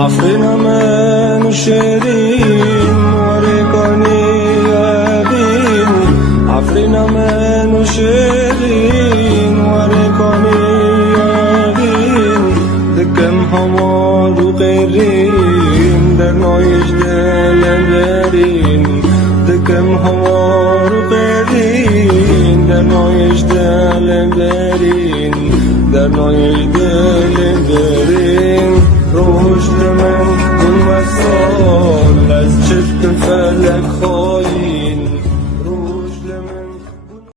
عفرنا من شيرين وريقاني يابين عفرنا من شيرين وريقاني يابين دكم حماد وقرين در نایش دلندرین دکم حماد وقرين در نایش دلندرین در نایش دلندرین روش